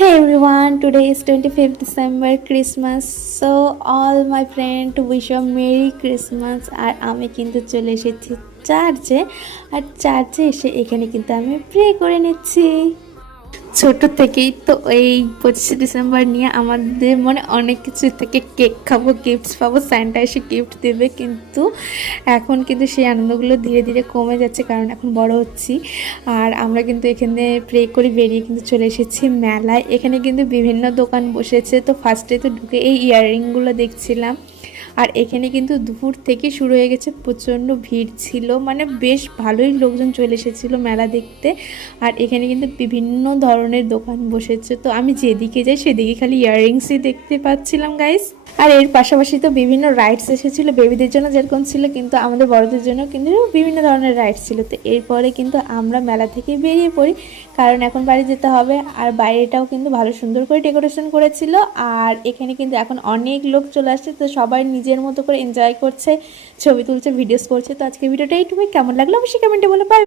Hey everyone, today is 25th December Christmas. So all my friend to wish a Merry Christmas আর আমি কিন্তু চলে এসেছি চার্চে। আর চার্চে এসে এখানে কিন্তু আমি প্রে করে নিচ্ছি। ছোট থেকেই তো এই 25শে ডিসেম্বর নিয়ে আমাদের মনে অনেক কিছু থেকে কেক খাবো, গিফটস পাবো, স্যান্টা এসে গিফট দেবে, কিন্তু এখন কিন্তু সেই আনন্দগুলো ধীরে ধীরে কমে যাচ্ছে কারণ এখন বড় হচ্ছি। আর আমরা কিন্তু এখানে প্রে করে বেরিয়ে কিন্তু চলে এসেছি মেলায়। এখানে কিন্তু বিভিন্ন দোকান বসেছে। তো ফার্স্টে তো ঢুকে এই ইয়াররিংগুলো দেখছিলাম। আর এখানে কিন্তু দুপুর থেকে শুরু হয়ে গেছে, প্রচণ্ড ভিড় ছিল, মানে বেশ ভালোই লোকজন চলে এসেছিলো মেলা দেখতে। আর এখানে কিন্তু বিভিন্ন ধরনের দোকান বসেছে। তো আমি যেদিকে যাই সেদিকে খালি ইয়াররিংসই দেখতে পাচ্ছিলাম গাইস। আর এর পাশাপাশি তো বিভিন্ন রাইডস এসেছিলো, বেবিদের জন্য যেরকম ছিল কিন্তু আমাদের বড়দের জন্য কিন্তু বিভিন্ন ধরনের রাইডস ছিল। তো এরপরে কিন্তু আমরা মেলা থেকে বেরিয়ে পড়ি কারণ এখন বাড়ি যেতে হবে। আর বাইরেটাও কিন্তু ভালো সুন্দর করে ডেকোরেশন করেছিল। আর এখানে কিন্তু এখন অনেক লোক চলে আসছে, তো সবাই নিজের মতো করে এনজয় করছে, ছবি তুলছে, ভিডিওস করছে। তো আজকে ভিডিওটা এইটুকুই, কেমন লাগলো অবশ্যই কমেন্টে বলে। বাই।